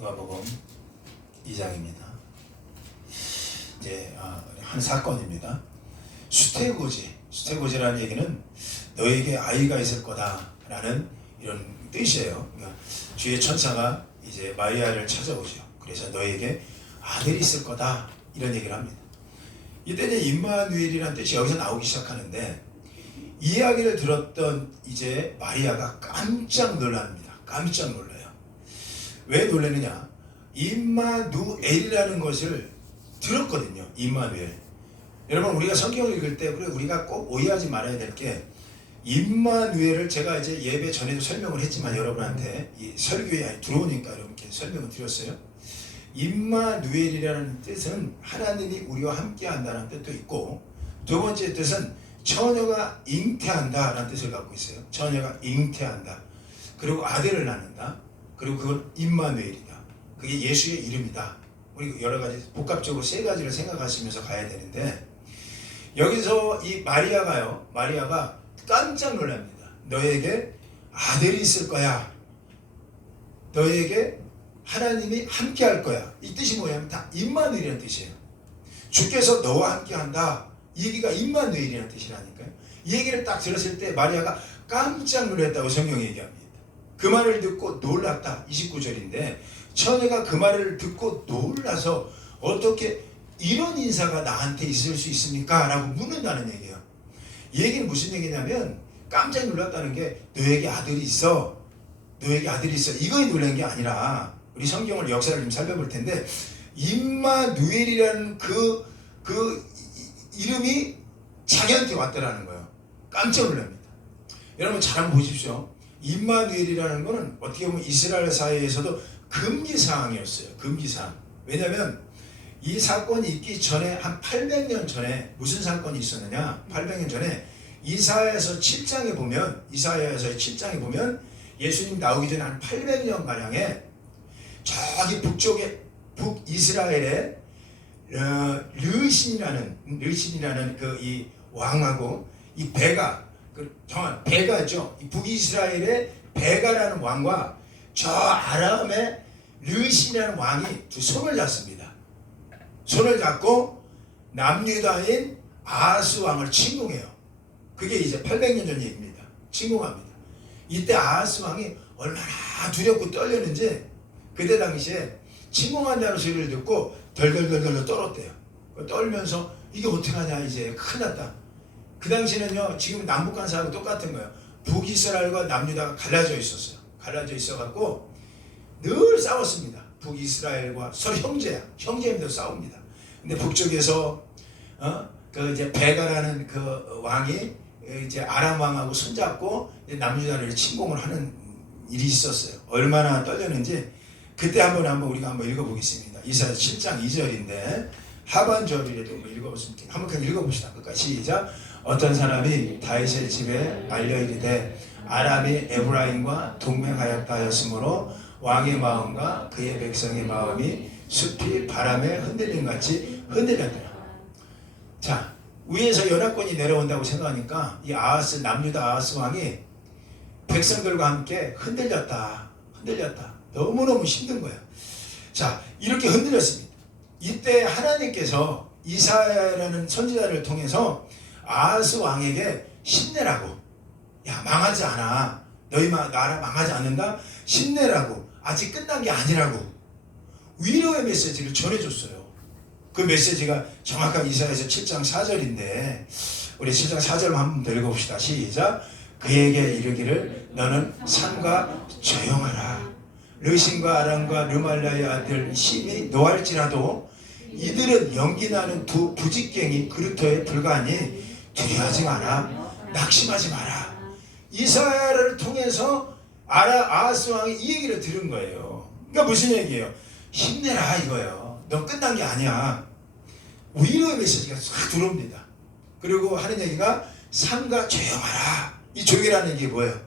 누가복음 2장입니다. 이제 한 사건입니다. 수태고지라는 얘기는 너에게 아이가 있을 거다라는 이런 뜻이에요. 그러니까 주의 천사가 이제 마리아를 찾아오죠. 그래서 너에게 아들이 있을 거다 이런 얘기를 합니다. 이때는 임마누엘이라는 뜻이 여기서 나오기 시작하는데 이야기를 들었던 이제 마리아가 깜짝 놀랍니다. 깜짝 놀라요. 왜 놀라느냐? 임마누엘이라는 것을 들었거든요. 임마누엘. 여러분 우리가 성경을 읽을 때 그래 우리가 꼭 오해하지 말아야 될 게 임마누엘을 제가 이제 예배 전에도 설명을 했지만 여러분한테 이 설교에 들어오니까 이렇게 설명을 드렸어요. 임마누엘이라는 뜻은 하나님이 우리와 함께 한다는 뜻도 있고 두 번째 뜻은 처녀가 잉태한다라는 뜻을 갖고 있어요. 처녀가 잉태한다. 그리고 아들을 낳는다. 그리고 그건 임마누엘이다. 그게 예수의 이름이다. 우리 여러 가지 복합적으로 세 가지를 생각하시면서 가야 되는데 여기서 이 마리아가 깜짝 놀랍니다. 너에게 아들이 있을 거야. 너에게 하나님이 함께 할 거야. 이 뜻이 뭐냐면 다 임마누엘이라는 뜻이에요. 주께서 너와 함께 한다. 이 얘기가 임마누엘이라는 뜻이라니까요. 이 얘기를 딱 들었을 때 마리아가 깜짝 놀랐다고 성경이 얘기합니다. 그 말을 듣고 놀랐다. 29절인데 처녀가 그 말을 듣고 놀라서 어떻게 이런 인사가 나한테 있을 수 있습니까? 라고 묻는다는 얘기예요. 이 얘기는 무슨 얘기냐면 깜짝 놀랐다는 게 너에게 아들이 있어. 너에게 아들이 있어. 이거에 놀란 게 아니라 우리 성경을 역사를 좀 살펴볼 텐데 임마누엘이라는 그 이름이 자기한테 왔다라는 거예요. 깜짝 놀랍니다. 여러분 잘 한번 보십시오. 임마누엘이라는 거는 어떻게 보면 이스라엘 사회에서도 금기사항이었어요. 금기사항. 왜냐하면 이 사건이 있기 전에 한 800년 전에 무슨 사건이 있었느냐? 800년 전에 이사야에서 7장에 보면 예수님 나오기 전에 한 800년 가량에 저기 북쪽에 북이스라엘에 르신이라는 그 이 왕하고 이 정확한 베가죠. 이 북이스라엘의 베가라는 왕과 저 아람의 르신이라는 왕이 두 손을 잡습니다. 손을 잡고 남유다인 아하스 왕을 침공해요. 그게 이제 800년 전 얘기입니다. 침공합니다. 이때 아하스 왕이 얼마나 두렵고 떨렸는지 그때 당시에 침공한다는 소리를 듣고 덜덜덜덜 떨었대요. 떨면서 이게 어떡하냐 이제 큰일 났다. 그 당시는요 지금 남북한사하고 똑같은 거예요. 북이스라엘과 남유다가 갈라져 있었어요. 갈라져 있어갖고 늘 싸웠습니다. 북이스라엘과 서로 형제입니다. 싸웁니다. 근데 북쪽에서 그 이제 베가라는 그 왕이 이제 아람 왕하고 손잡고 남유다를 침공을 하는 일이 있었어요. 얼마나 떨렸는지 그때 한번 우리가 한번 읽어보겠습니다. 이사야 7장 2절인데 하반절이라도 한번 읽어봅시다. 끝까지 시작. 어떤 사람이 다윗의 집에 알려 이르되 아람이 에브라임과 동맹하였다 하였으므로 왕의 마음과 그의 백성의 마음이 숲이 바람에 흔들림같이 흔들렸더라. 자, 위에서 연합군이 내려온다고 생각하니까 이 남유다 아하스 왕이 백성들과 함께 흔들렸다. 너무너무 힘든 거예요. 자, 이렇게 흔들렸습니다. 이때 하나님께서 이사야라는 선지자를 통해서 아하스 왕에게 힘내라고, 야 망하지 않아, 너희 나라 망하지 않는다, 힘내라고, 아직 끝난 게 아니라고 위로의 메시지를 전해줬어요. 그 메시지가 정확한 이사야서 7장 4절인데 우리 7장 4절만 한번 더 읽어봅시다. 시작. 그에게 이르기를 너는 산과 조용하라. 르신과 아람과 르말라의 아들 심이 노할지라도 이들은 연기나는 두 부직갱이 그루터에 불과하니 두려워하지 마라. 낙심하지 마라. 이사야를 통해서 아하스 왕이 이 얘기를 들은 거예요. 그러니까 무슨 얘기예요? 힘내라 이거예요. 넌 끝난 게 아니야. 위로의 메시지가 싹 들어옵니다. 그리고 하는 얘기가 산과 조용하라. 이 조용이라는 얘기 뭐예요?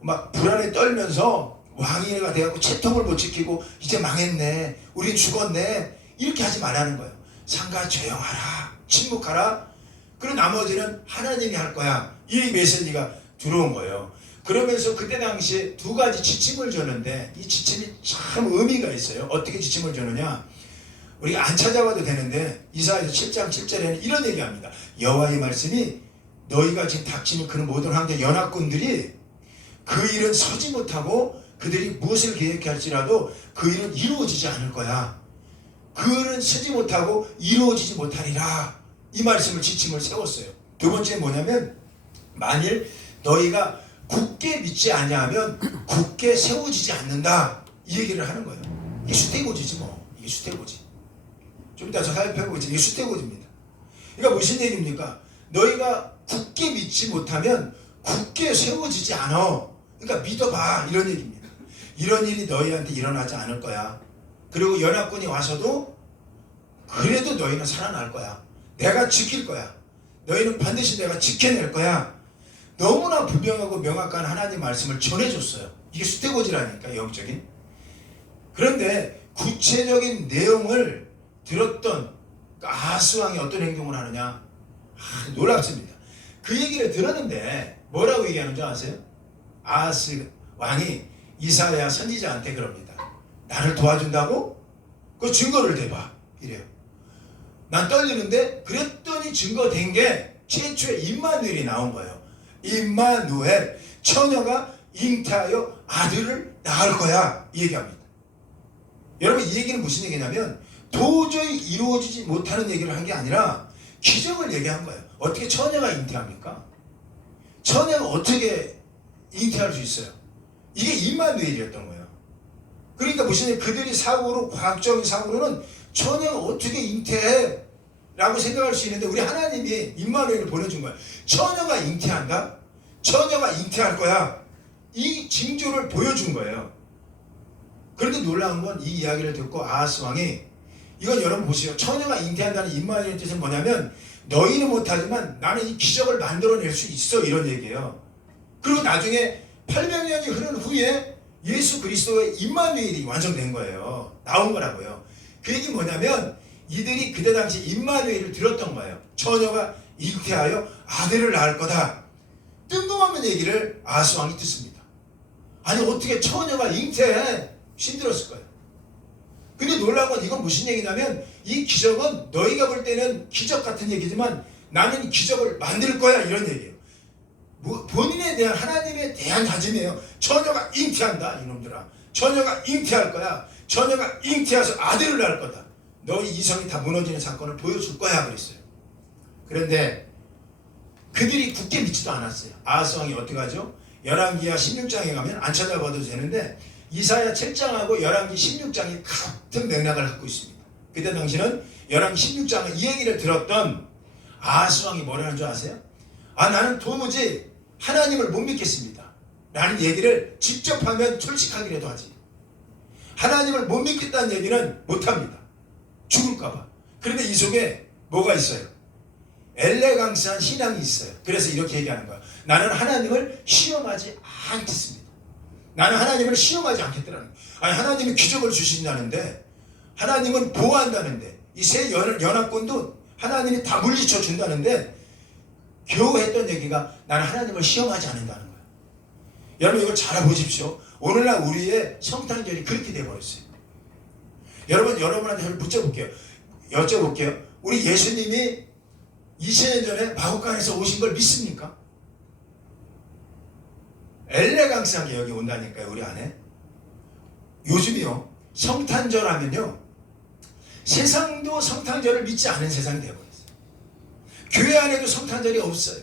막 불안에 떨면서 왕위가 돼갖고 채통을 못 지키고 이제 망했네, 우린 죽었네, 이렇게 하지 말라는 거예요. 산과 조용하라, 침묵하라. 그리고 나머지는 하나님이 할 거야. 이 메시지가 들어온 거예요. 그러면서 그때 당시에 두 가지 지침을 줬는데 이 지침이 참 의미가 있어요. 어떻게 지침을 주느냐? 우리가 안 찾아봐도 되는데 이사야서 7장 7절에는 이런 얘기합니다. 여호와의 말씀이 너희가 지금 닥치는 그런 모든 황제 연합군들이 그 일은 서지 못하고 그들이 무엇을 계획할지라도 그 일은 이루어지지 않을 거야. 그 일은 서지 못하고 이루어지지 못하리라. 이 말씀을 지침을 세웠어요. 두 번째 뭐냐면 만일 너희가 굳게 믿지 아니하면 굳게 세워지지 않는다. 이 얘기를 하는 거예요. 이게 수태고지지 뭐. 이게 수태고지. 좀 이따 저 살펴보겠지만 이게 수태고지입니다. 그러니까 무슨 얘기입니까? 너희가 굳게 믿지 못하면 굳게 세워지지 않아. 그러니까 믿어봐. 이런 얘기입니다. 이런 일이 너희한테 일어나지 않을 거야. 그리고 연합군이 와서도 그래도 너희는 살아날 거야. 내가 지킬 거야. 너희는 반드시 내가 지켜낼 거야. 너무나 분명하고 명확한 하나님 말씀을 전해줬어요. 이게 수태고지라니까, 영적인. 그런데 구체적인 내용을 들었던 아하스왕이 어떤 행동을 하느냐? 놀랍습니다. 그 얘기를 들었는데 뭐라고 얘기하는 줄 아세요? 아하스 왕이 이사야 선지자한테 그럽니다. 나를 도와준다고? 그 증거를 대봐. 이래요. 난 떨리는데 그랬더니 증거된 게 최초의 임마누엘이 나온 거예요. 임마누엘, 처녀가 잉태하여 아들을 낳을 거야. 이 얘기합니다. 여러분 이 얘기는 무슨 얘기냐면 도저히 이루어지지 못하는 얘기를 한 게 아니라 기적을 얘기한 거예요. 어떻게 처녀가 잉태합니까? 처녀가 어떻게 잉태할 수 있어요? 이게 임마누엘이었던 거예요. 그러니까 무슨 얘기, 그들이 사고로, 과학적인 사고로는 처녀가 어떻게 잉태해? 라고 생각할 수 있는데 우리 하나님이 임마누엘을 보내준 거야. 처녀가 잉태한다? 처녀가 잉태할 거야. 이 징조를 보여준 거예요. 그런데 놀라운 건 이 이야기를 듣고 아하스 왕이 이건 여러분 보세요. 처녀가 잉태한다는 임마누엘의 뜻은 뭐냐면 너희는 못하지만 나는 이 기적을 만들어낼 수 있어. 이런 얘기예요. 그리고 나중에 800년이 흐른 후에 예수 그리스도의 임마누엘이 완성된 거예요. 나온 거라고요. 그 얘기 뭐냐면 이들이 그때 당시 임마누엘을 들었던 거예요. 처녀가 잉태하여 아들을 낳을 거다. 뜬금없는 얘기를 아하스 왕이 듣습니다. 아니 어떻게 처녀가 잉태해? 힘들었을 거예요. 근데 놀라운 건 이건 무슨 얘기냐면 이 기적은 너희가 볼 때는 기적 같은 얘기지만 나는 이 기적을 만들 거야. 이런 얘기예요. 본인에 대한 하나님에 대한 다짐이에요. 처녀가 잉태한다. 이놈들아. 처녀가 잉태할 거야. 처녀가 잉태해서 아들을 낳을 거다. 너희 이성이 다 무너지는 사건을 보여줄 거야. 그랬어요. 그런데 그들이 굳게 믿지도 않았어요. 아하스 왕이 어떻게 하죠? 열왕기하 16장에 가면 안 찾아봐도 되는데 이사야 7장하고 열왕기 16장이 같은 맥락을 갖고 있습니다. 그때 당시는 열왕기 16장은 이 얘기를 들었던 아하스 왕이 뭐라는 줄 아세요? 나는 도무지 하나님을 못 믿겠습니다. 라는 얘기를 직접 하면 솔직하기라도 하지. 하나님을 못 믿겠다는 얘기는 못합니다. 죽을까봐. 그런데 이 속에 뭐가 있어요? 엘레강스한 신앙이 있어요. 그래서 이렇게 얘기하는 거야. 나는 하나님을 시험하지 않겠습니다. 나는 하나님을 시험하지 않겠다는 거야. 아니 하나님이 기적을 주신다는데 하나님은 보호한다는데 이 세 연합군도 하나님이 다 물리쳐 준다는데 겨우 했던 얘기가 나는 하나님을 시험하지 않는다는 거예요. 여러분 이걸 잘 보십시오. 오늘날 우리의 성탄절이 그렇게 돼버렸어요. 여러분한테 여쭤볼게요. 우리 예수님이 2000년 전에 마구간에서 오신 걸 믿습니까? 엘레강스하게 여기 온다니까요. 우리 안에. 요즘이요. 성탄절 하면요. 세상도 성탄절을 믿지 않은 세상이 되어버렸어요. 교회 안에도 성탄절이 없어요.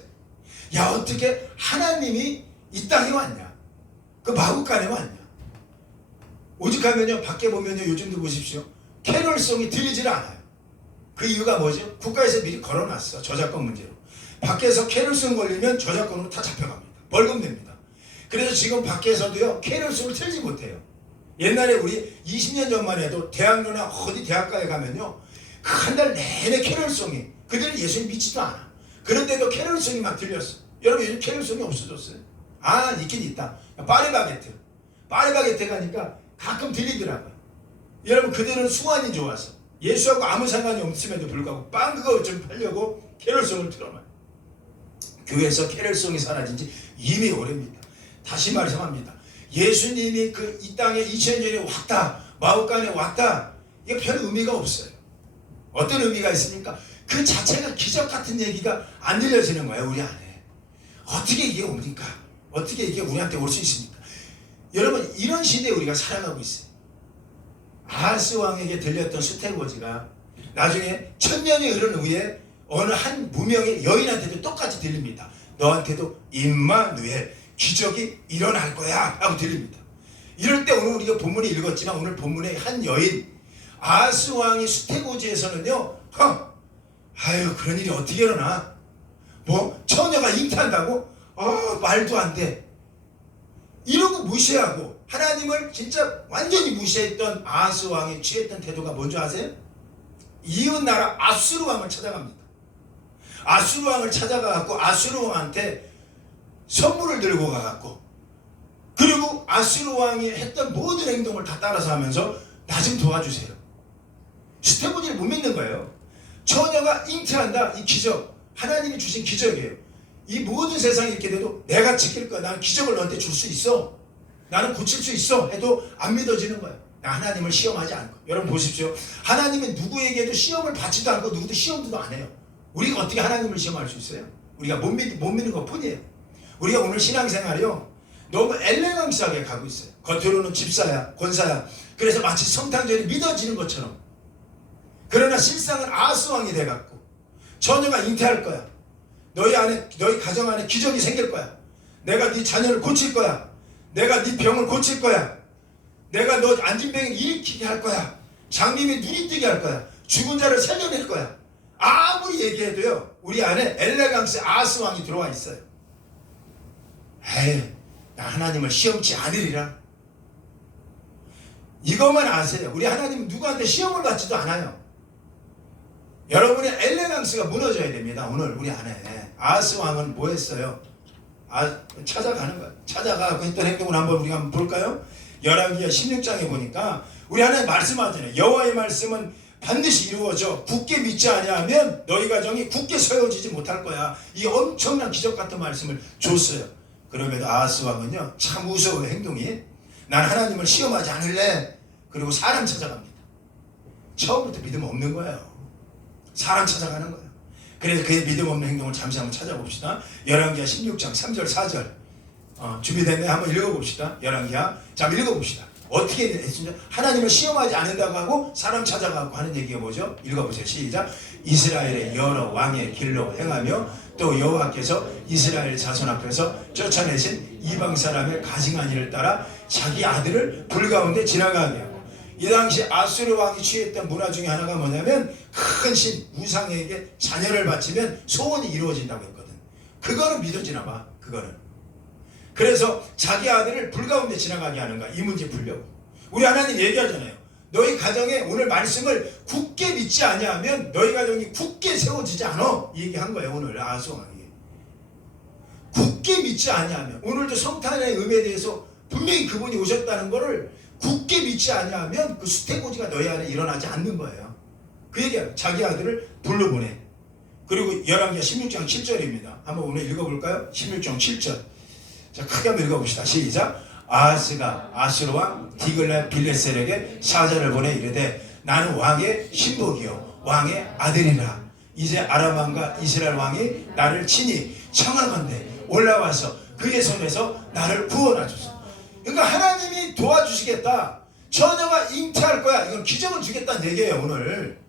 야 어떻게 하나님이 이 땅에 왔냐? 그 마구간에 왔냐? 오직하면요 밖에 보면요 요즘도 보십시오. 캐롤송이 들리질 않아요. 그 이유가 뭐죠? 국가에서 미리 걸어놨어. 저작권 문제로. 밖에서 캐롤송 걸리면 저작권으로 다 잡혀갑니다. 벌금 냅니다. 그래서 지금 밖에서도요 캐롤송을 틀지 못해요. 옛날에 우리 20년 전만 해도 대학로나 어디 대학가에 가면요 한 달 내내 캐롤송이 그들은 예수님 믿지도 않아. 그런데도 캐롤송이 막 들렸어. 여러분 요즘 캐롤송이 없어졌어요? 있긴 있다. 파리바게트 가니까 가끔 들리더라고요. 여러분 그들은 수완이 좋아서 예수하고 아무 상관이 없음에도 불구하고 빵 그거 좀 팔려고 캐롤송을 틀어놔요. 교회에서 캐롤송이 사라진 지 이미 오래입니다. 다시 말씀합니다. 예수님이 그 이 땅에 2000년에 왔다, 마오간에 왔다, 이게 별 의미가 없어요. 어떤 의미가 있습니까? 그 자체가 기적 같은 얘기가 안 들려지는 거예요, 우리 안에. 어떻게 이게 옵니까? 어떻게 이게 우리한테 올 수 있습니까? 여러분, 이런 시대에 우리가 살아가고 있어요. 아하스 왕에게 들렸던 수태고지가 나중에 1000년이 흐른 후에 어느 한 무명의 여인한테도 똑같이 들립니다. 너한테도 임마누엘, 기적이 일어날 거야 라고 들립니다. 이럴 때 오늘 우리가 본문에 읽었지만 오늘 본문의 한 여인, 아하스 왕이 수태고지에서는요, 아유 그런 일이 어떻게 일어나? 뭐 처녀가 잉태한다고? 말도 안 돼. 이러고 무시하고 하나님을 진짜 완전히 무시했던 아하스 왕이 취했던 태도가 뭔지 아세요? 이웃 나라 아수르 왕을 찾아갑니다. 아수르 왕을 찾아가갖고 아수르 왕한테 선물을 들고 가갖고, 그리고 아수르 왕이 했던 모든 행동을 다 따라서 하면서 나 좀 도와주세요. 수태고지를 못 믿는 거예요. 처녀가 잉태한다, 이 기적, 하나님이 주신 기적이에요. 이 모든 세상이 이렇게 돼도 내가 지킬 거야, 나는 기적을 너한테 줄 수 있어, 나는 고칠 수 있어 해도 안 믿어지는 거예요. 나 하나님을 시험하지 않고. 여러분 보십시오. 하나님은 누구에게도 시험을 받지도 않고 누구도 시험도 안 해요. 우리가 어떻게 하나님을 시험할 수 있어요? 우리가 못 믿는 것 뿐이에요. 우리가 오늘 신앙생활이요, 너무 엘레강스하게 가고 있어요. 겉으로는 집사야, 권사야, 그래서 마치 성탄절이 믿어지는 것처럼. 그러나 실상은 아하스 왕이 돼갖고 처녀가 잉태할 거야, 너희 가정 안에 기적이 생길 거야, 내가 네 자녀를 고칠 거야, 내가 네 병을 고칠 거야, 내가 너 안진병을 일으키게 할 거야, 장님이 눈이 뜨게 할 거야, 죽은 자를 살려낼 거야. 아무리 얘기해도요, 우리 안에 엘레강스 아하스 왕이 들어와 있어요. 에이, 나 하나님을 시험치 않으리라. 이것만 아세요. 우리 하나님은 누구한테 시험을 받지도 않아요. 여러분의 엘레강스가 무너져야 됩니다. 오늘 우리 안에. 아하스 왕은 뭐 했어요? 찾아가는 거예요. 찾아가고 했던 행동을 한번 볼까요? 열왕기하 16장에 보니까 우리 하나님 말씀하잖아요. 여호와의 말씀은 반드시 이루어져 굳게 믿지 아니하면 너희 가정이 굳게 세워지지 못할 거야. 이 엄청난 기적 같은 말씀을 줬어요. 그럼에도 아하스 왕은요, 참 무서워요. 행동이. 난 하나님을 시험하지 않을래. 그리고 사람 찾아갑니다. 처음부터 믿음 없는 거예요. 사람 찾아가는 거예요. 그래서 그의 믿음 없는 행동을 잠시 한번 찾아봅시다. 열왕기하 16장 3절 4절 준비됐네? 한번 읽어봅시다. 열왕기하. 자, 읽어봅시다. 어떻게 했습니까? 하나님을 시험하지 않는다고 하고 사람 찾아가고 하는 얘기가 뭐죠? 읽어보세요. 시작. 이스라엘의 여러 왕의 길로 행하며 또 여호와께서 이스라엘 자손 앞에서 쫓아내신 이방 사람의 가증한 일을 따라 자기 아들을 불 가운데 지나가게 하고. 이 당시 아수르 왕이 취했던 문화 중에 하나가 뭐냐면 큰 신 우상에게 자녀를 바치면 소원이 이루어진다고 했거든. 그거는 믿어지나 봐. 그거는. 그래서 자기 아들을 불 가운데 지나가게 하는 거야. 이 문제 풀려고. 우리 하나님 얘기하잖아요. 너희 가정에 오늘 말씀을 굳게 믿지 아니하면 너희 가정이 굳게 세워지지 않아. 이 얘기한 거예요. 오늘 아하스 왕이. 굳게 믿지 아니하면, 오늘도 성탄의 의미에 대해서 분명히 그분이 오셨다는 거를 굳게 믿지 아니하면 그 수태고지가 너희 안에 일어나지 않는 거예요. 그 얘기야. 자기 아들을 불러 보내. 그리고 열왕기하 16장 7절입니다. 한번 오늘 읽어볼까요? 16장 7절. 자, 크게 한번 읽어봅시다. 시작. 아하스가 아수르 왕 디글랏 빌레셀에게 사자를 보내 이르되 나는 왕의 신복이요 왕의 아들이라. 이제 아람 왕과 이스라엘 왕이 나를 친히 청하건대 올라와서 그의 손에서 나를 구원하소서. 그러니까 하나님이 도와주시겠다. 처녀가 잉태할 거야. 이건 기적을 주겠다는 얘기예요. 오늘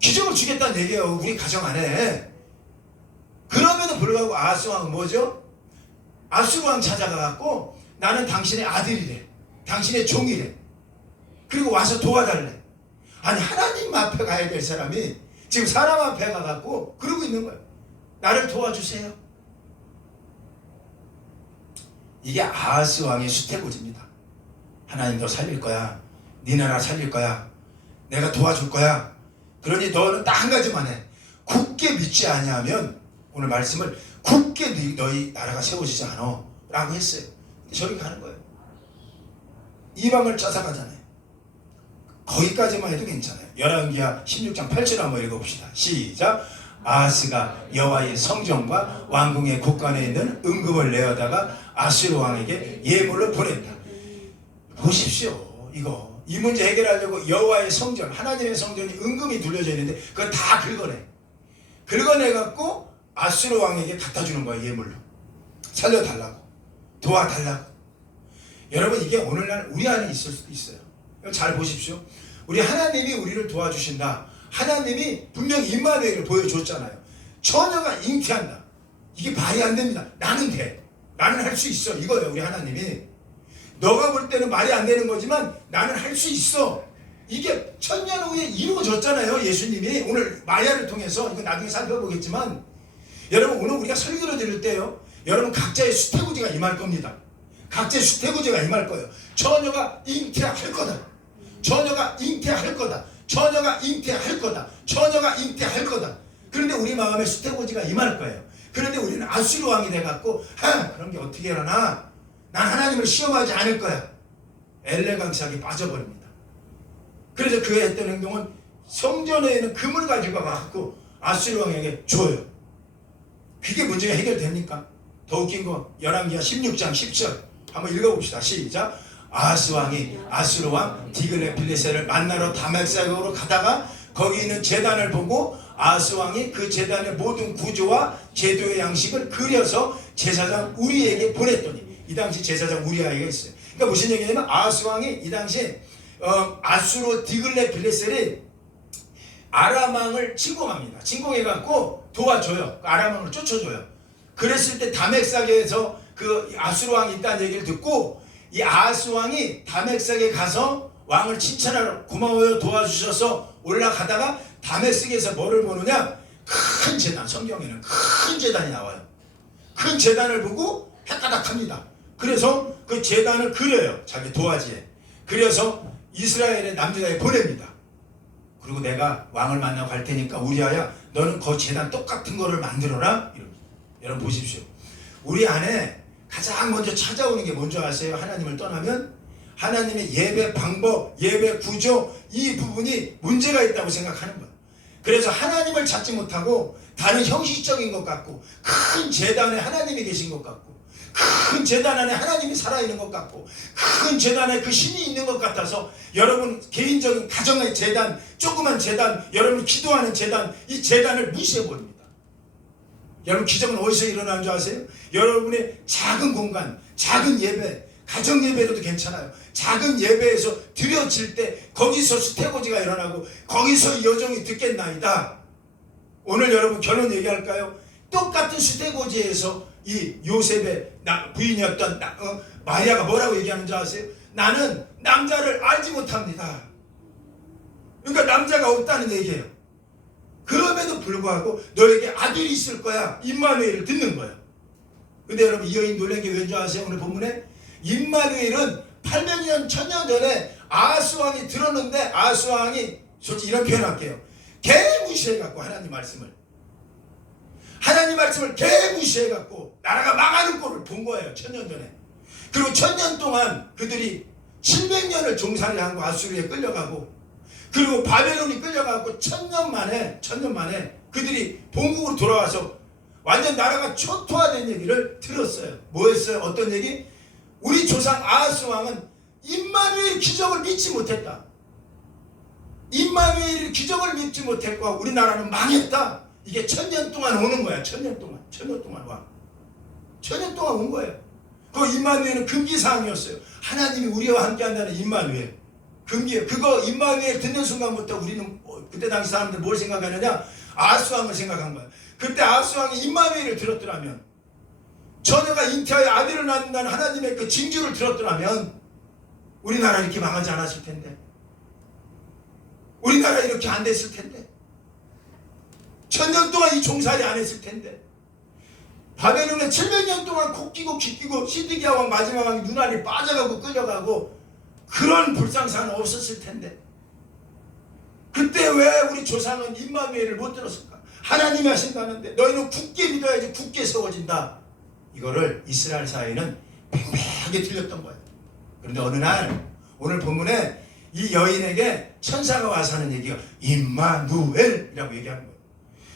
기적을 주겠다는 얘기예요. 우리 가정 안에. 그럼에도 불구하고 아하스 왕은 뭐죠? 아수르 왕 찾아가갖고 나는 당신의 아들이래, 당신의 종이래, 그리고 와서 도와달래. 아니, 하나님 앞에 가야 될 사람이 지금 사람 앞에 가갖고 그러고 있는 거예요. 나를 도와주세요. 이게 아하스 왕의 수태고지입니다. 하나님 너 살릴 거야. 네 나라 살릴 거야. 내가 도와줄 거야. 그러니 너는 딱 한 가지만 해. 굳게 믿지 아니하면 오늘 말씀을 굳게 너희 나라가 세워지지 않아 라고 했어요. 저리 가는 거예요. 이방을 쫓아가잖아요. 거기까지만 해도 괜찮아요. 열왕기하 16장 8절 한번 읽어봅시다. 시작. 아하스가 여호와의 성전과 왕궁의 곳간에 있는 은금을 내어다가 아수르 왕에게 예물로 보냈다. 보십시오. 이거 이 문제 해결하려고 여호와의 성전, 하나님의 성전이 은금이 둘려져 있는데 그거 다 긁어내갖고 아수르 왕에게 갖다 주는 거야. 예물로 살려달라고, 도와달라고. 여러분, 이게 오늘날 우리 안에 있을 수도 있어요. 잘 보십시오. 우리 하나님이 우리를 도와주신다. 하나님이 분명히 임마누엘을 보여줬잖아요. 처녀가 잉태한다. 이게 말이 안 됩니다. 나는 돼. 나는 할 수 있어. 이거예요. 우리 하나님이. 너가 볼 때는 말이 안 되는 거지만 나는 할 수 있어. 이게 천년 후에 이루어졌잖아요. 예수님이. 오늘 마야를 통해서, 이거 나중에 살펴보겠지만, 여러분, 오늘 우리가 설교를 드릴 때요, 여러분 각자의 수태구지가 임할 겁니다. 각자의 수태구지가 임할 거예요. 처녀가 잉태할 거다. 처녀가 잉태할 거다. 처녀가 잉태할 거다. 처녀가 잉태할 거다. 그런데 우리 마음에 수태고지가 임할 거예요. 그런데 우리는 아수르 왕이 돼갖고, 그런 게 어떻게 일어나? 난 하나님을 시험하지 않을 거야. 엘레강스하게 빠져버립니다. 그래서 그가 했던 행동은 성전에 있는 금을 가지고 가갖고 아수르 왕에게 줘요. 그게 문제가 해결됩니까? 더 웃긴 거 열왕기하 16장 10절 한번 읽어봅시다. 시작. 아수르 왕 디글렛필레셀을 만나러 다메섹으로 가다가 거기 있는 제단을 보고 아하스 왕이 그 제단의 모든 구조와 제도의 양식을 그려서 제사장 우리에게 보냈더니, 이 당시 제사장 우리아이가 있어요. 그러니까 무슨 얘기냐면 아하스 왕이 이 당시 아수르 디글렛필레셀이 아람 왕을 침공합니다. 침공해갖고 도와줘요. 아람 왕을 쫓아줘요. 그랬을 때 다메섹에서 그 아수르 왕이 있다는 얘기를 듣고 이 아하스 왕이 다메섹에 가서 왕을 칭찬하러, 고마워요, 도와주셔서 올라가다가 다메섹에서 뭐를 보느냐? 큰 제단, 성경에는 큰 제단이 나와요. 큰 제단을 보고 해가닥합니다. 그래서 그 제단을 그려요. 자기 도화지에. 그래서 이스라엘의 남자에 보냅니다. 그리고 내가 왕을 만나고 갈 테니까 우리아야, 너는 그 제단 똑같은 거를 만들어라. 이럽니다. 여러분 보십시오. 우리 안에 가장 먼저 찾아오는 게 뭔지 아세요? 하나님을 떠나면 하나님의 예배 방법, 예배 구조, 이 부분이 문제가 있다고 생각하는 거예요. 그래서 하나님을 찾지 못하고 다른 형식적인 것 같고, 큰 제단에 하나님이 계신 것 같고, 큰 제단 안에 하나님이 살아있는 것 같고, 큰 제단에 그 신이 있는 것 같아서 여러분 개인적인 가정의 제단, 조그만 제단, 여러분 기도하는 제단, 이 제단을 무시해버립니다. 여러분 기적은 어디서 일어나는 줄 아세요? 여러분의 작은 공간, 작은 예배, 가정 예배로도 괜찮아요. 작은 예배에서 드려질 때 거기서 수태고지가 일어나고 거기서 여종이 듣겠나이다. 오늘 여러분 결혼 얘기할까요? 똑같은 수태고지에서 이 요셉의 부인이었던 마리아가 뭐라고 얘기하는 줄 아세요? 나는 남자를 알지 못합니다. 그러니까 남자가 없다는 얘기예요. 그럼에도 불구하고 너에게 아들이 있을 거야. 임마누엘을 듣는 거예요. 근데 여러분 이 여인 놀란 게 왠지 아세요? 오늘 본문에 임마누엘은 800년 1000년 전에 아하스 왕이 들었는데, 아하스 왕이 솔직히 이런 표현할게요. 개무시해갖고 하나님 말씀을 개무시해갖고 나라가 망하는 꼴을 본 거예요. 1000년 전에. 그리고 1000년 동안 그들이 700년을 종살이 하고 아수르에 끌려가고, 그리고 바벨론이 끌려가고 1000년 만에 그들이 본국으로 돌아와서 완전 나라가 초토화된 얘기를 들었어요. 뭐 했어요? 어떤 얘기? 우리 조상 아하스 왕은 임마누엘 기적을 믿지 못했다. 임마누엘 기적을 믿지 못했고 우리나라는 망했다. 이게 1000년 동안 오는 거야. 1000년 동안 와. 1000년 동안 온 거예요. 그 임마누엘은 금기사항이었어요. 하나님이 우리와 함께 한다는 임마누엘. 금기예요. 그거 임마누엘 듣는 순간부터 우리는 그때 당시 사람들 뭘 생각하느냐? 아하스 왕을 생각한 거야. 그때 아하스 왕이 임마누엘을 들었더라면, 처녀가 잉태하여 아들을 낳는다는 하나님의 그 징조를 들었더라면 우리나라 이렇게 망하지 않았을 텐데, 우리나라 이렇게 안 됐을 텐데, 1000년 동안 이 종살이 안 했을 텐데, 바벨론에 700년 동안 코 끼고 귀 끼고 시드기야 왕 마지막 왕이 눈알이 빠져가고 끌려가고 그런 불상사는 없었을 텐데, 그때 왜 우리 조상은 임마누엘을 못 들었을까? 하나님이 하신다는데 너희는 굳게 믿어야지 굳게 세워진다. 이거를 이스라엘 사회는 팽팽하게 들렸던 거예요. 그런데 어느 날 오늘 본문에 이 여인에게 천사가 와서 하는 얘기가 임마누엘이라고 얘기하는 거예요.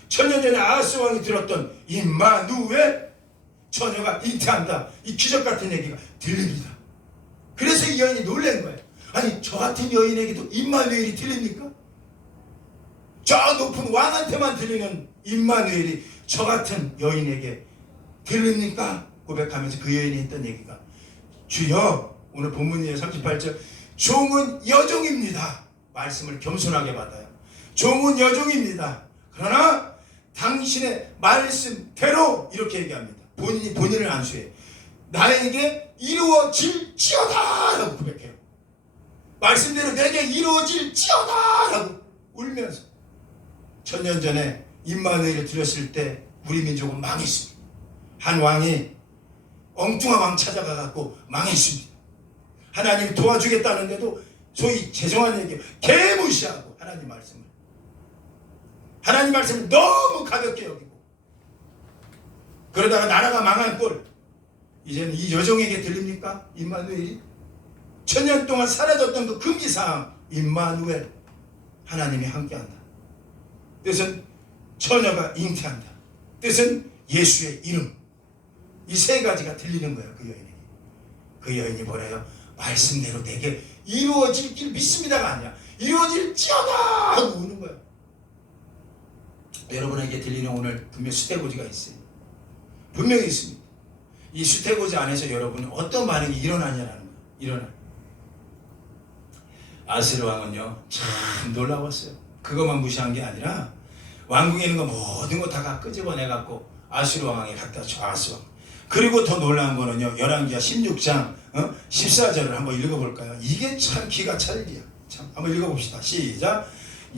1000년 전에 아하스 왕이 들었던 임마누엘, 처녀가 잉태한다. 이 기적 같은 얘기가 들립니다. 그래서 이 여인이 놀란 거예요. 아니 저 같은 여인에게도 임마누엘이 들립니까? 저 높은 왕한테만 들리는 임마누엘이 저 같은 여인에게 들립니까? 고백하면서 그 여인이 했던 얘기가 주여, 오늘 본문이에요. 38절 종은 여종입니다. 말씀을 겸손하게 받아요. 종은 여종입니다. 그러나 당신의 말씀대로 이렇게 얘기합니다. 본인을 안수해요. 나에게 이루어질지어다 라고 고백해요. 말씀대로 내게 이루어질지어다 라고 울면서 천년 전에 임마누엘을 드렸을 때 우리 민족은 망했습니다. 한 왕이 엉뚱한 왕 찾아가갖고 망했습니다. 하나님이 도와주겠다는데도 소위 죄송한 얘기예요. 개무시하고 하나님 말씀을 너무 가볍게 여기고 그러다가 나라가 망할 꼴. 이제는 이 여종에게 들립니까? 임마누엘이 천년 동안 사라졌던 그 금기사항 임마누엘, 하나님이 함께한다. 뜻은 처녀가 잉태한다. 뜻은 예수의 이름. 이 세 가지가 들리는 거예요. 그 여인에게. 그 여인이 뭐래요? 말씀대로 내게 이루어질 길 믿습니다가 아니야. 이루어질지어다 하고 우는 거예요. 여러분에게 들리는 오늘 분명 수태고지가 있어요. 분명히 있습니다. 이 수태고지 안에서 여러분은 어떤 반응이 일어나냐라는 거예요. 일어나. 아스르 왕은요 참 놀라웠어요. 그것만 무시한 게 아니라 왕궁에 있는 거 모든 거 다 끄집어내갖고 아스르 왕에게 갖다 줘. 아스르 왕. 그리고 더 놀라운 거는요, 열왕기하 16장 14절을 한번 읽어볼까요? 이게 참 기가 찰기야. 참 한번 읽어봅시다. 시작.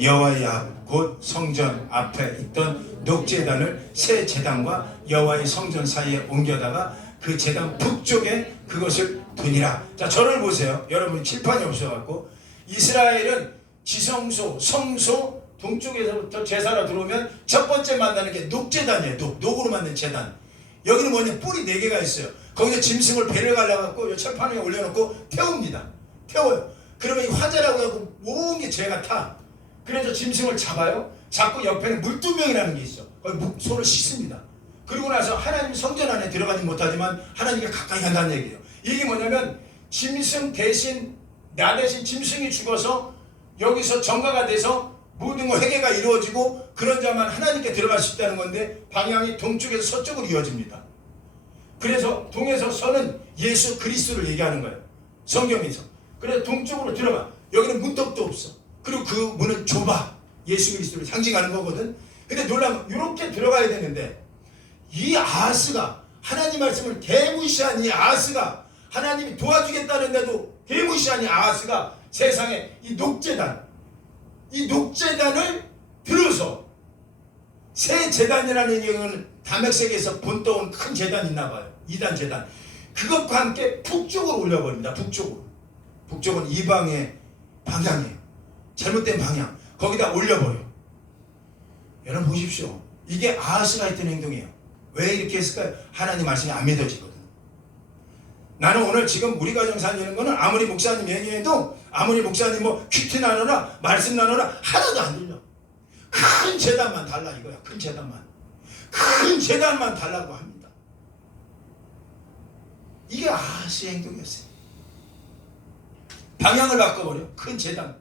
여호와의 앞 곧 성전 앞에 있던 녹제단을 새 제단과 여호와의 성전 사이에 옮겨다가 그 제단 북쪽에 그것을 두니라. 자, 저를 보세요. 여러분 칠판이 없어갖고 이스라엘은 지성소, 성소 동쪽에서부터 제사로 들어오면 첫 번째 만나는 게 녹제단이에요. 녹으로 만든 제단. 여기는 뭐냐, 뿔이 4개가 있어요. 거기서 짐승을 배를 갈라갖고 철판 위에 올려놓고 태웁니다. 태워요. 그러면 이 화재라고 하고 온 게 죄가 타. 그래서 짐승을 잡아요. 잡고 옆에는 물두명이라는 게 있어. 거기 손을 씻습니다. 그리고 나서 하나님 성전 안에 들어가지 못하지만 하나님께 가까이 간다는 얘기예요. 이게 뭐냐면 짐승 대신, 나 대신 짐승이 죽어서 여기서 정가가 돼서 모든 거 회개가 이루어지고 그런 자만 하나님께 들어갈 수 있다는 건데 방향이 동쪽에서 서쪽으로 이어집니다. 그래서 동에서 서는 예수 그리스도를 얘기하는 거예요. 성경에서. 그래서 동쪽으로 들어가. 여기는 문턱도 없어. 그리고 그 문은 좁아. 예수 그리스도를 상징하는 거거든. 근데 놀라면 이렇게 들어가야 되는데 이 아하스가 하나님 말씀을 개무시한 이 아하스가 하나님이 도와주겠다는데도 개무시한 이 아하스가 세상에 이 녹제단을 들어서 새 제단이라는 얘기는 다메섹에서 본떠온 큰 제단이 있나봐요. 2단 제단. 그것과 함께 북쪽으로 올려버립니다. 북쪽은 이방의 방향이에요. 잘못된 방향. 거기다 올려버려. 여러분 보십시오. 이게 아하스가 했던 행동이에요. 왜 이렇게 했을까요? 하나님 말씀이 안 믿어지거든. 나는 오늘 지금 우리 가정 살리는 거는 아무리 목사님 얘기해도 아무리 목사님 뭐 큐티 나눠라 말씀 나눠라 하나도 안 들려. 큰 재단만 달라 이거야. 큰 재단만 달라고 합니다. 이게 아하스의 행동이었어요. 방향을 바꿔버려. 큰 재단.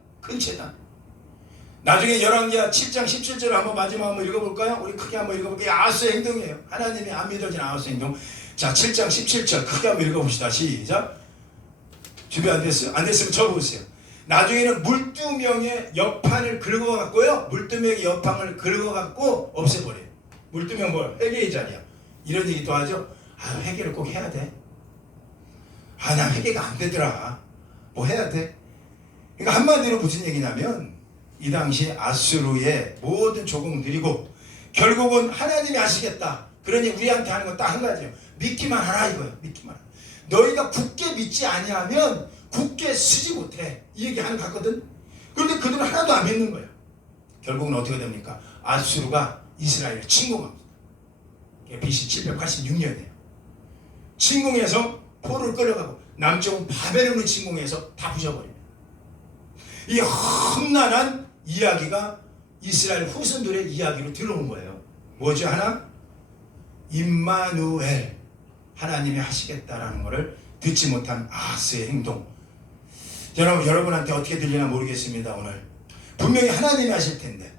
나중에 열왕기하 7장 17절을 한번 마지막 한번 읽어볼까요? 우리 크게 한번 읽어볼게요. 아하스의 행동이에요. 하나님이 안 믿어진 아하스의 행동. 자, 7장 17절 크게 한번 읽어봅시다. 시작. 준비 안 됐어요? 안 됐으면 적어보세요. 나중에는 물두명의 옆판을 긁어갖고요. 물두명의 옆판을 긁어갖고 없애버려요. 물두명 뭘? 회개의 자리야. 이런 얘기도 하죠. 아, 회개를 꼭 해야 돼. 아, 나 회개가 안 되더라. 뭐 해야 돼? 그러니까 한마디로 무슨 얘기냐면 이 당시 아수르의 모든 조공들이고 결국은 하나님이 하시겠다. 그러니 우리한테 하는 건 딱 한 가지예요. 믿기만 하라 이거예요. 믿기만 하라. 너희가 굳게 믿지 아니하면 굳게 쓰지 못해. 이 얘기 하는 것 같거든. 그런데 그들은 하나도 안 믿는 거예요. 결국은 어떻게 됩니까? 아수르가 이스라엘을 침공합니다. BC 786년이에요. 침공해서 포로를 끌어가고 남쪽은 바벨론을 침공해서 다 부셔버립니다. 이 험난한 이야기가 이스라엘 후손들의 이야기로 들어온 거예요. 뭐죠? 하나? 임마누엘. 하나님이 하시겠다라는 것을 듣지 못한 아하스의 행동. 여러분한테 어떻게 들리나 모르겠습니다. 오늘 분명히 하나님이 하실 텐데,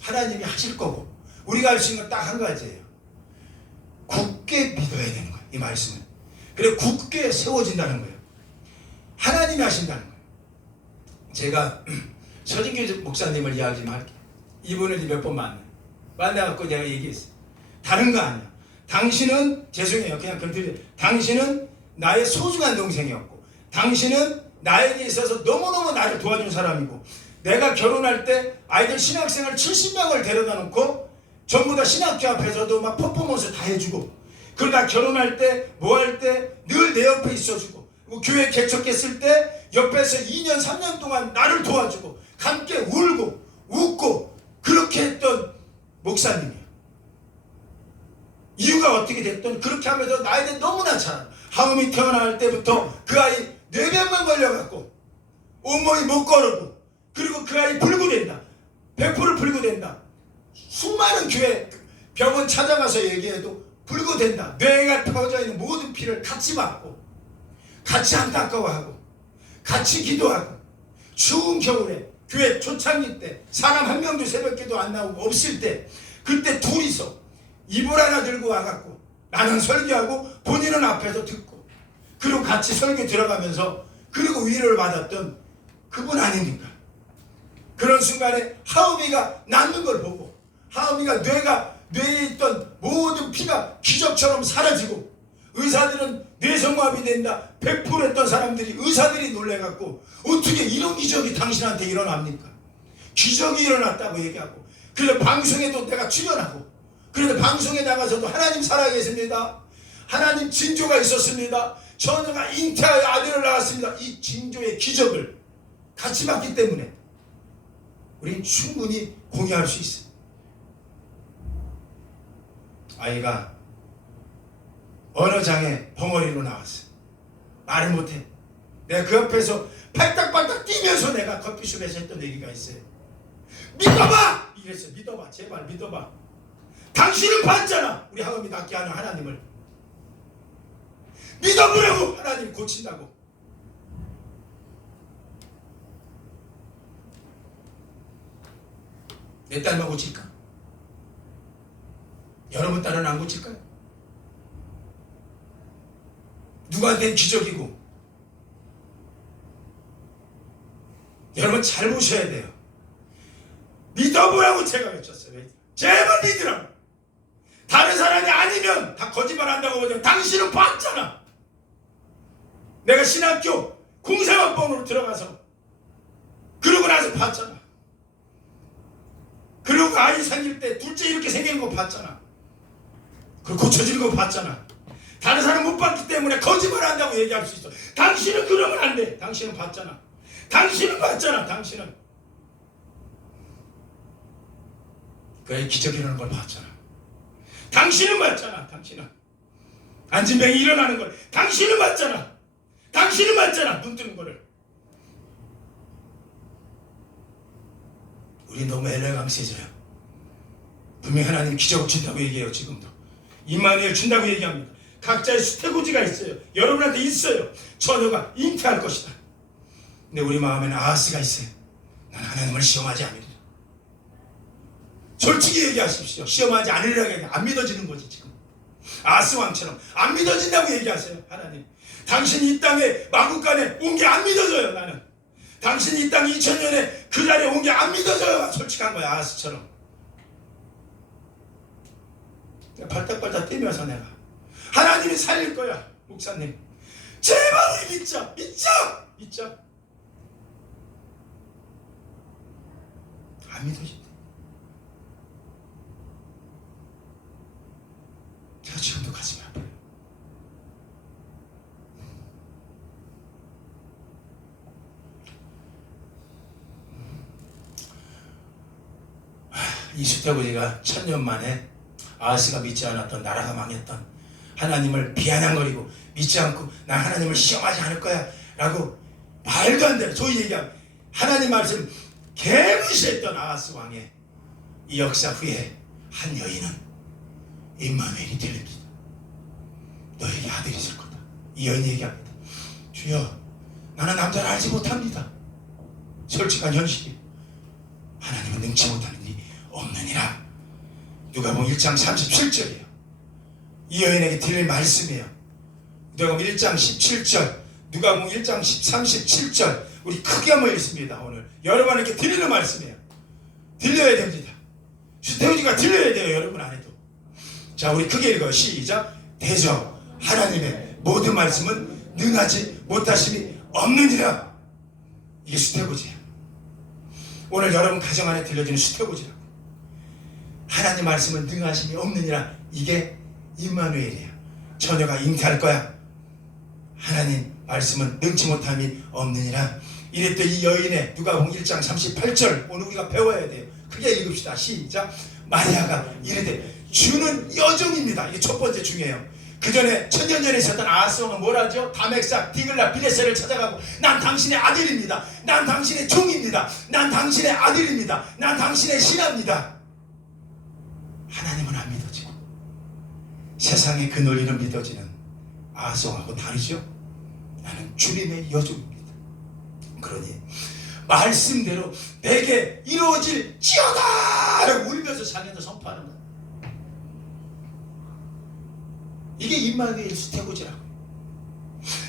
하나님이 하실 거고, 우리가 할 수 있는 건 딱 한 가지예요. 굳게 믿어야 되는 거예요. 이 말씀은. 그래 굳게 세워진다는 거예요. 하나님이 하신다는 거예요. 제가 서진규 목사님을 이야기 좀 할게요. 이분을 몇 번 만나갖고 내가 얘기했어요. 다른 거 아니야. 당신은, 죄송해요, 그냥 그렇게, 당신은 나의 소중한 동생이었고, 당신은 나에게 있어서 너무너무 나를 도와준 사람이고, 내가 결혼할 때 아이들 신학생을 70명을 데려다 놓고 전부 다 신학교 앞에서도 막 퍼포먼스 다 해주고, 그리고 나 결혼할 때 뭐 할 때 늘 내 옆에 있어주고, 교회 개척했을 때 옆에서 2년 3년 동안 나를 도와주고 함께 울고 웃고 그렇게 했던 목사님이에요. 이유가 어떻게 됐든 그렇게 하면서 나에 대해 너무나 잘, 하음이 태어날 때부터 그 아이 뇌병만 걸려갖고 온몸이 못 걸어고, 그리고 그 아이 불구된다, 100% 불구된다. 수많은 교회 병원 찾아가서 얘기해도 불구된다. 뇌가 펴져 있는 모든 피를 같이 받고, 같이 안타까워하고, 같이 기도하고, 추운 겨울에 교회 초창기 때 사람 한 명도 새벽기도 안 나오고 없을 때, 그때 둘이서 이불 하나 들고 와갖고 나는 설교하고 본인은 앞에서 듣고, 그리고 같이 설교 들어가면서 그리고 위로를 받았던 그분 아닙니까? 그런 순간에 하음이가 낫는 걸 보고, 하음이가 뇌에 있던 모든 피가 기적처럼 사라지고, 의사들은 뇌성마비 된다 100% 했던 사람들이, 의사들이 놀래갖고 어떻게 이런 기적이 당신한테 일어납니까? 기적이 일어났다고 얘기하고, 그래서 방송에도 내가 출연하고, 그래서 방송에 나가서도 하나님 살아계십니다, 하나님 징조가 있었습니다, 처녀가 잉태하여 아들을 낳았습니다, 이 징조의 기적을 같이 봤기 때문에 우린 충분히 공유할 수 있어요. 아이가 언어장애 벙어리로 나왔어요. 말을 못해. 내가 그 옆에서 팔딱팔딱 뛰면서 내가 커피숍에서 했던 얘기가 있어요. 믿어봐! 이랬어요. 믿어봐. 제발 믿어봐. 당신은 봤잖아. 우리 하음이 낫게 하는 하나님을. 믿어보라고. 하나님 고친다고. 내 딸만 고칠까? 여러분 딸은 안 고칠까요? 누구한테는 기적이고. 여러분 잘 보셔야 돼요. 믿어보라고 제가 외쳤어요. 제발 믿으라고. 다른 사람이 아니면 다 거짓말한다고 보죠. 당신은 봤잖아. 내가 신학교 공사학번으로 들어가서 그러고 나서 봤잖아. 그리고 아이 생길 때 둘째 이렇게 생기는 거 봤잖아. 그 고쳐지는 거 봤잖아. 다른 사람 못 봤기 때문에 거짓말한다고 얘기할 수 있어. 당신은 그러면 안 돼. 당신은 봤잖아. 당신은 봤잖아. 당신은 그 아이 기적 일어나는 걸 봤잖아. 당신은 봤잖아. 당신은 안진병이 일어나는 걸 당신은 봤잖아. 당신은 봤잖아. 눈 뜨는 거를. 우리 너무 엘레강스해져요. 분명히 하나님 기적을 준다고 얘기해요. 지금도 임마누엘 준다고 얘기합니다. 각자의 수태고지가 있어요. 여러분한테 있어요. 처녀가 잉태할 것이다. 근데 우리 마음에는 아하스가 있어요. 난 하나님을 시험하지 않으리라. 솔직히 얘기하십시오. 시험하지 않으리라고 얘기. 안 믿어지는 거지 지금. 아하스 왕처럼 안 믿어진다고 얘기하세요. 하나님, 당신이 이 땅에 마국간에 온 게 안 믿어져요. 나는 당신이 이 땅 2000년에 그 자리에 온 게 안 믿어져요. 솔직한 거야. 아하스처럼. 발딱발딱 뛰면서 내가 하나님이 살릴 거야. 목사님 제발 우리 믿자. 안 믿어진대. 제가 지금도 가슴이 아파요. 이스라엘가 1000년 만에 아하스가 믿지 않았던, 나라가 망했던 하나님을 비아냥거리고 믿지 않고 난 하나님을 시험하지 않을 거야 라고 말도 안 되는 소위 얘기하면 하나님 말씀 개무시했던 아하스 왕의 이 역사 후에 한 여인은 임마누엘이 들립니다. 너에게 아들이 있을 거다. 이 여인이 얘기합니다. 주여, 나는 남자를 알지 못합니다. 솔직한 현실이에요. 하나님은 능치 못하는 일이 없느니라. 누가복음 1장 37절이에요. 이 여인에게 드릴 말씀이에요. 누가복음 1장 17절, 누가복음 1장 37절. 우리 크게 한번 읽습니다. 오늘 여러분에게 드리는 말씀이에요. 들려야 됩니다. 수태우지가 들려야 돼요. 여러분 안 해도. 자, 우리 크게 읽어요. 시작. 대저 하나님의 모든 말씀은 능하지 못하심이 없느니라. 이게 수태고지예요. 오늘 여러분 가정 안에 들려지는 수태고지라고. 하나님 말씀은 능하심이 없느니라. 이게 임마누엘이에요. 처녀가 잉태할 거야. 하나님 말씀은 능치 못함이 없느니라. 이랬더니 이 여인의 누가복음 1장 38절 오늘 우리가 배워야 돼요. 크게 읽읍시다. 시작. 마리아가 이르되 주는 여종입니다. 이게 첫 번째 중요해요. 그 전에 천년 전에 있었던 아하스왕은 뭐라죠? 다맥삭 디글라 빌레셀을 찾아가고 난 당신의 아들입니다. 난 당신의 종입니다. 난 당신의 아들입니다. 난 당신의 신하입니다. 하나님은 안 믿어지고 세상의 그 논리는 믿어지는 아하스왕하고 다르죠. 나는 주님의 여종입니다. 그러니 말씀대로 내게 이루어질지어다 라고 울면서 자기한테 선포하는 거야. 이게 임마누엘 수태고지라고.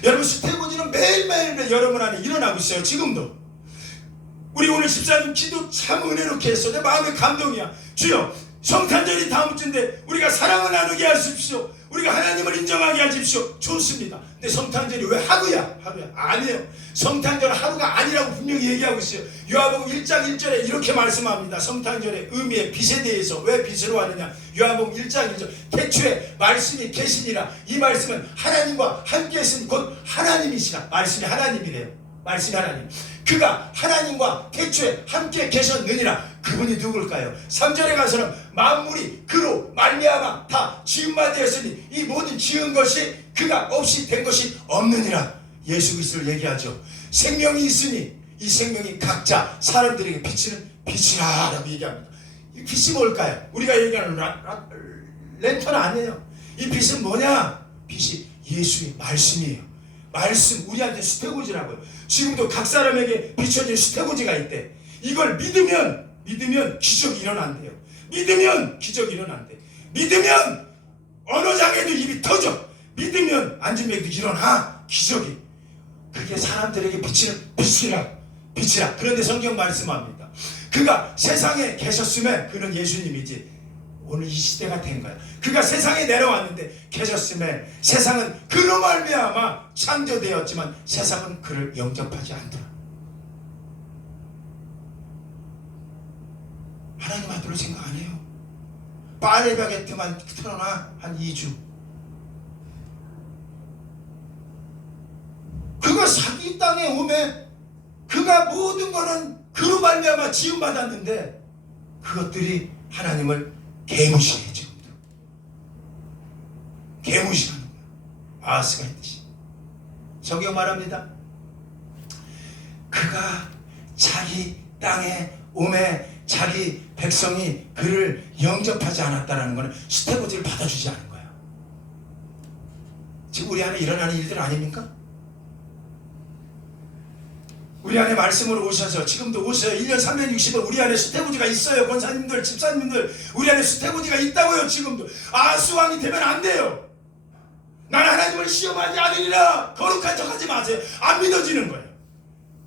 여러분, 수태고지는 매일매일 여러분 안에 일어나고 있어요. 지금도. 우리 오늘 집사님 기도 참 은혜롭게 했어. 내 마음의 감동이야. 주여, 성탄절이 다음 주인데 우리가 사랑을 나누게 하십시오. 우리가 하나님을 인정하게 하십시오. 좋습니다. 근데 성탄절이 왜 하루야? 하루야? 아니에요. 성탄절 하루가 아니라고 분명히 얘기하고 있어요. 요한복음 1장 1절에 이렇게 말씀합니다. 성탄절의 의미의 빛에 대해서 왜 빛으로 하느냐. 요한복음 1장 1절 태초에 말씀이 계시니라. 이 말씀은 하나님과 함께 있으니 곧 하나님이시라. 말씀이 하나님이래요. 말씀이 하나님. 그가 하나님과 태초에 함께 계셨느니라. 그분이 누굴까요? 3절에 가서는 만물이 그로 말미암아 다 지음바 되었으니 이 모든 지은 것이 그가 없이 된 것이 없느니라. 예수 그리스도를 얘기하죠. 생명이 있으니 이 생명이 각자 사람들에게 비치는 빛이라 라고 얘기합니다. 이 빛이 뭘까요? 우리가 얘기하는 랜턴 아니에요. 이 빛은 뭐냐? 빛이 예수의 말씀이에요. 말씀, 우리한테 수태고지라고요. 지금도 각 사람에게 비춰진 수태고지가 있대. 이걸 믿으면 기적이 일어난대요. 믿으면 기적이 일어난대. 믿으면 언어장애도 입이 터져. 믿으면 안진맥도 일어나. 기적이. 그게 사람들에게 비치는 빛이라. 그런데 성경 말씀합니다. 그가 세상에 계셨으면 그는 예수님이지. 오늘 이 시대가 된 거야. 그가 세상에 내려왔는데 계셨음에 세상은 그로 말미암아 창조되었지만 세상은 그를 영접하지 않더라. 하나님 아들로 생각 안 해요. 파리 바게트만 틀어놔 한 2주. 그가 자기 땅에 오매 그가 모든 거는 그로 말미암아 지음받았는데 그것들이 하나님을 개무시해. 지금도 개무시하는 거야. 아하스가 했듯이. 성경 말합니다. 그가 자기 땅에 오매 자기 백성이 그를 영접하지 않았다는 것은 수태고지를 받아주지 않은 거야. 지금 우리 안에 일어나는 일들 아닙니까? 우리 안에 말씀으로 오셔서 지금도 오셔요. 1년 360일 우리 안에 수태고지가 있어요. 권사님들, 집사님들, 우리 안에 수태고지가 있다고요. 지금도. 아하스왕이 되면 안 돼요. 나는 하나님을 시험하지 않으리라. 거룩한 척 하지 마세요. 안 믿어지는 거예요.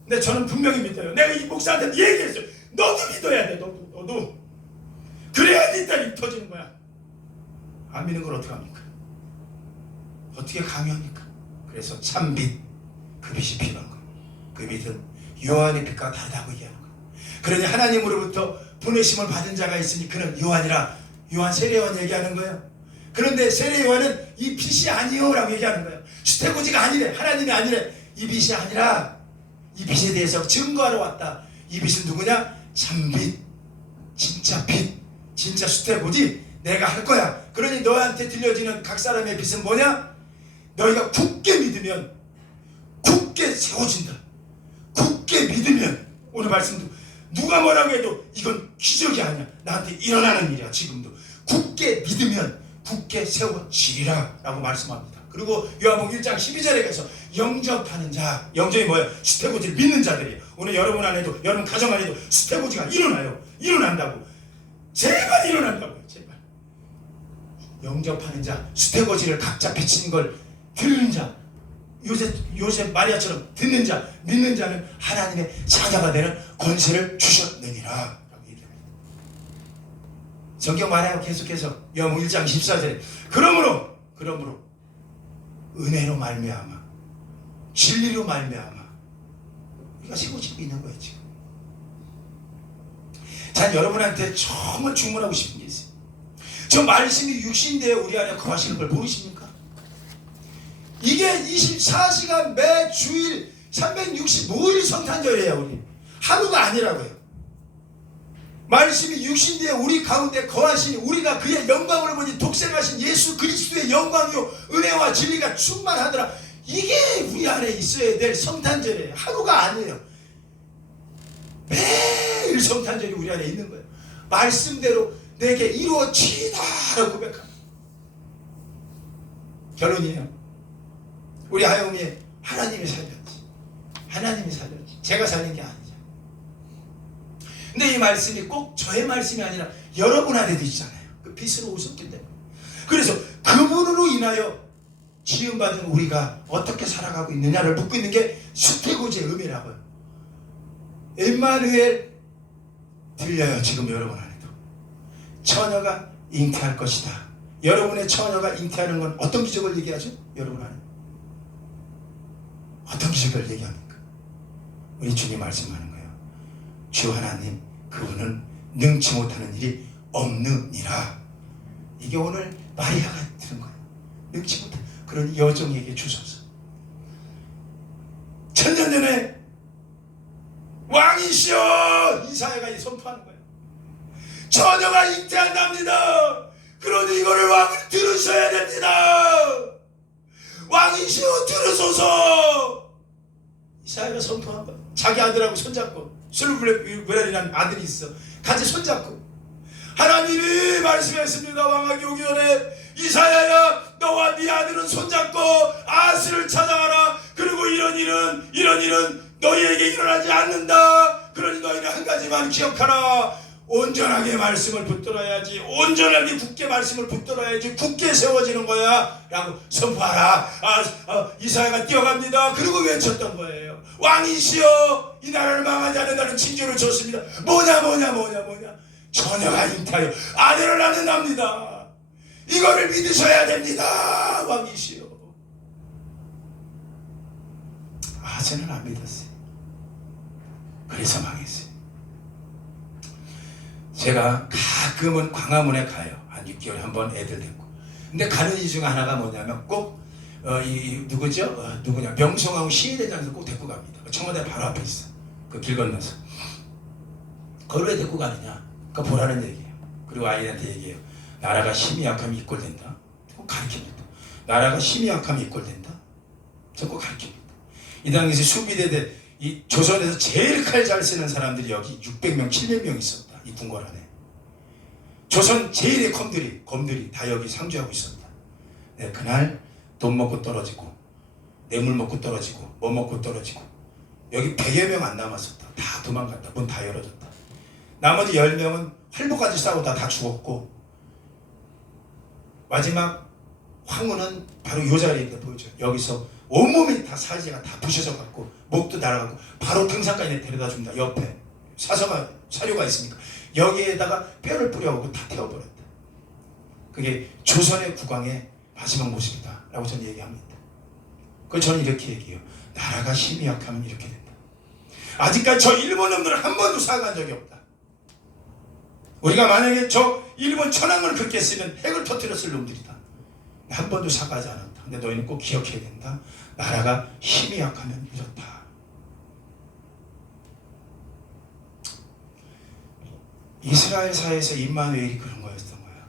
근데 저는 분명히 믿어요. 내가 이 목사한테 얘기했어요. 너도 믿어야 돼. 너도. 그래야 네 딸이 터지는 거야. 안 믿는 걸 어떻게 합니까? 어떻게 강요합니까? 그래서 참빛, 그 빛이 필요한 거예요. 그 빛은 요한의 빛과 다르다고 얘기하는 거예요. 그러니 하나님으로부터 보내심을 받은 자가 있으니 그는 요한이라. 요한 세례요한 얘기하는 거예요. 그런데 세례요한은 이 빛이 아니요 라고 얘기하는 거예요. 수태고지가 아니래. 하나님이 아니래. 이 빛이 아니라 이 빛에 대해서 증거하러 왔다. 이 빛은 누구냐? 참빛, 진짜 빛, 진짜 수태고지 내가 할 거야. 그러니 너한테 들려지는 각 사람의 빛은 뭐냐? 너희가 굳게 믿으면 굳게 세워진다. 굳게 믿으면 오늘 말씀도 누가 뭐라고 해도 이건 기적이 아니야. 나한테 일어나는 일이야. 지금도 굳게 믿으면 굳게 세워지리라 라고 말씀합니다. 그리고 요한복음 1장 12절에 가서 영접하는 자, 영접이 뭐예요? 수태고지를 믿는 자들이에요. 오늘 여러분 안에도, 여러분 가정 안에도 수태고지가 일어나요. 일어난다고. 제발 일어난다고요. 제발. 영접하는 자, 수태고지를 각자 비친 걸 들은 자, 요셉 마리아처럼 듣는 자, 믿는 자는 하나님의 자녀가 되는 권세를 주셨느니라 라고 얘기합니다. 성경 말해요. 계속해서 요한복음 1장 14절에 그러므로 은혜로 말미암아 진리로 말미암아 우리가 세고 지고 있는 거예요. 지금 난 여러분한테 정말 주문하고 싶은 게 있어요. 저 말씀이 육신되어 우리 안에 거하시는 걸 모르십니까? 이게 24시간 매 주일 365일 성탄절이에요. 우리 하루가 아니라고요. 말씀이 육신되어 우리 가운데 거하시니 우리가 그의 영광을 보니 독생하신 예수 그리스도의 영광이요 은혜와 진리가 충만하더라. 이게 우리 안에 있어야 될 성탄절이에요. 하루가 아니에요. 매일 성탄절이 우리 안에 있는 거예요. 말씀대로 내게 이루어지다라고 고백합니다. 결론이에요. 우리 하영이 하나님이 살렸지. 하나님이 살렸지. 제가 살린 게 아니죠. 근데 이 말씀이 꼭 저의 말씀이 아니라 여러분 안에도 있잖아요. 그 빛으로 오셨기 때문에. 그래서 그분으로 인하여 지음받은 우리가 어떻게 살아가고 있느냐를 묻고 있는 게 수태고지의 의미라고요. 임마누엘 들려요. 지금 여러분 안에도. 처녀가 잉태할 것이다. 여러분의 처녀가 잉태하는 건 어떤 기적을 얘기하죠? 여러분 안에. 어떤 기적을 얘기합니까? 우리 주님 말씀하는 거예요. 주 하나님 그분은 능치 못하는 일이 없느니라. 이게 오늘 마리아가 들은 거예요. 능치 못한 그런 여종에게 주소서. 천년 전에 왕이시여 이사야가 선포하는 거예요. 처녀가 잉태한답니다. 그러니 이거를 왕을 들으셔야 됩니다. 왕이시여 들으소서. 이사야가 선포한 거예요. 자기 아들하고 손잡고 술브렐이라는 아들이 있어. 같이 손잡고 하나님이 말씀했습니다. 왕하기 오기 전에 이사야야 너와 네 아들은 손잡고 아스를 찾아가라. 그리고 이런 일은 너희에게 일어나지 않는다. 그러니 너희는 한 가지만 기억하라. 온전하게 말씀을 붙들어야지. 온전하게 굳게 말씀을 붙들어야지. 굳게 세워지는 거야 라고 선포하라. 이사야가 뛰어갑니다. 그리고 외쳤던 거예요. 왕이시여 이 나라를 망하지 않는다는 징조를 줬습니다. 뭐냐 처녀가 잉태하여 아들을 낳는답니다. 이거를 믿으셔야 됩니다. 왕이시여. 저는 안 믿었어요. 그래서 망했어요. 제가 가끔은 광화문에 가요. 한 6개월에 한 번 애들 데리고. 근데 가는 이유 중에 하나가 뭐냐면 꼭 누구냐 명성황후 시위대장에서 꼭 데리고 갑니다. 청와대 바로 앞에 있어. 그 길 건너서. 그걸 왜 데리고 가느냐? 그거 보라는 얘기예요. 그리고 아이한테 얘기해요. 나라가 힘이 약하면 이꼴된다. 꼭 가르칩니다. 나라가 힘이 약하면 이꼴된다. 저 꼭 가르칩니다. 이 당시에 수비대대 이 조선에서 제일 칼 잘 쓰는 사람들이 여기 600명, 700명 있었다. 이 궁궐 안에. 조선 제일의 검들이 다 여기 상주하고 있었다. 네, 그날 돈 먹고 떨어지고 뇌물 먹고 떨어지고 뭐 먹고 떨어지고 여기 100여 명 안 남았었다. 다 도망갔다. 문 다 열어줬다. 나머지 10명은 활보까지 싸우다 다 죽었고 마지막 황후는 바로 이 자리에 보여줘요. 여기서 온몸이 다 사지가 다 부셔져 갖고 목도 날아가고 바로 등산까지 데려다 줍니다. 옆에 사료가 있으니까 여기에다가 뼈를 뿌려오고 다 태워버렸다. 그게 조선의 국왕의 마지막 모습이다 라고 저는 얘기합니다. 그래서 저는 이렇게 얘기해요. 나라가 힘이 약하면 이렇게 된다. 아직까지 저 일본 놈들은 한 번도 사과한 적이 없다. 우리가 만약에 저 일본 천황을 그렇게 쓰면 핵을 터뜨렸을 놈들이다. 한 번도 사과하지 않았다. 근데 너희는 꼭 기억해야 된다. 나라가 힘이 약하면 이렇다. 이스라엘 사회에서 임마누엘이 그런 거였던 거야.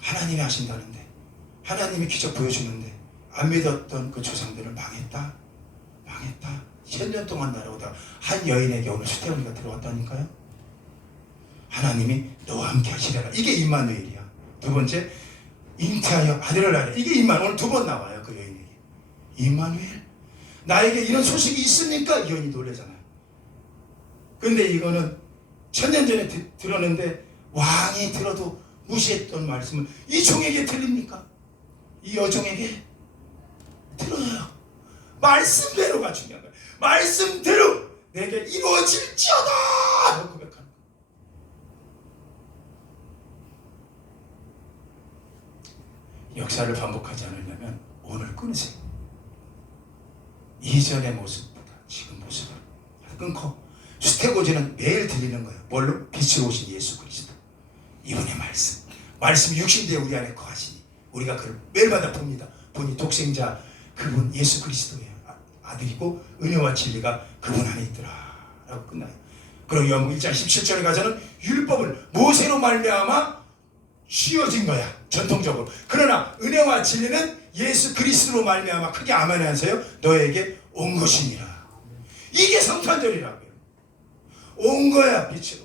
하나님이 하신다는데, 하나님이 기적 보여주는데 안 믿었던 그 조상들을 망했다. 1000년 동안 날아오다가 한 여인에게 오늘 수태원이가 들어왔다니까요. 하나님이 너와 함께 하시리라. 이게 임마누엘이야. 두 번째, 잉태하여 아들을 낳으라. 이게 임마누엘. 오늘 두 번 나와요. 그 여인에게. 임마누엘, 나에게 이런 소식이 있습니까? 이 여인이 놀라잖아요. 근데 이거는 천년 전에 들었는데 왕이 들어도 무시했던 말씀을 이 종에게 들립니까? 이 여종에게 들어요. 말씀대로가 중요한 거예요. 말씀대로 내게 이루어질지어다 하고 고백하는 거예요. 역사를 반복하지 않으려면 오늘 끊으세요. 이전의 모습보다 지금 모습을 끊고 수태고지는 매일 들리는 거예요. 뭘로? 빛으로 오신 예수 그리스도. 이분의 말씀 육신되어 우리 안에 거하시니 우리가 그를 매일마다 봅니다. 보니 독생자 그분 예수 그리스도예요. 아들이고 은혜와 진리가 그분 안에 있더라 라고 끝나요. 그럼 요한복음 1장 17절에 가서는 율법은 모세로 말미암아 씌워진 거야, 전통적으로. 그러나 은혜와 진리는 예수 그리스도로 말미암아, 크게 아멘 하세요, 너에게 온 것이니라. 이게 성탄절이라고요. 온 거야, 빛으로.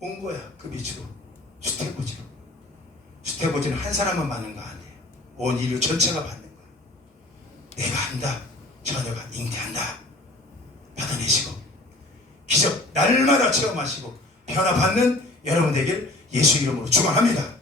온 거야, 그 빛으로. 수태고지로. 수태고지는 한 사람만 받는 거 아니에요. 온 인류 전체가 받는 거야. 내가 한다, 처녀가 잉태한다, 받아내시고 기적 날마다 체험하시고 변화받는 여러분 되길 예수 이름으로 축원합니다.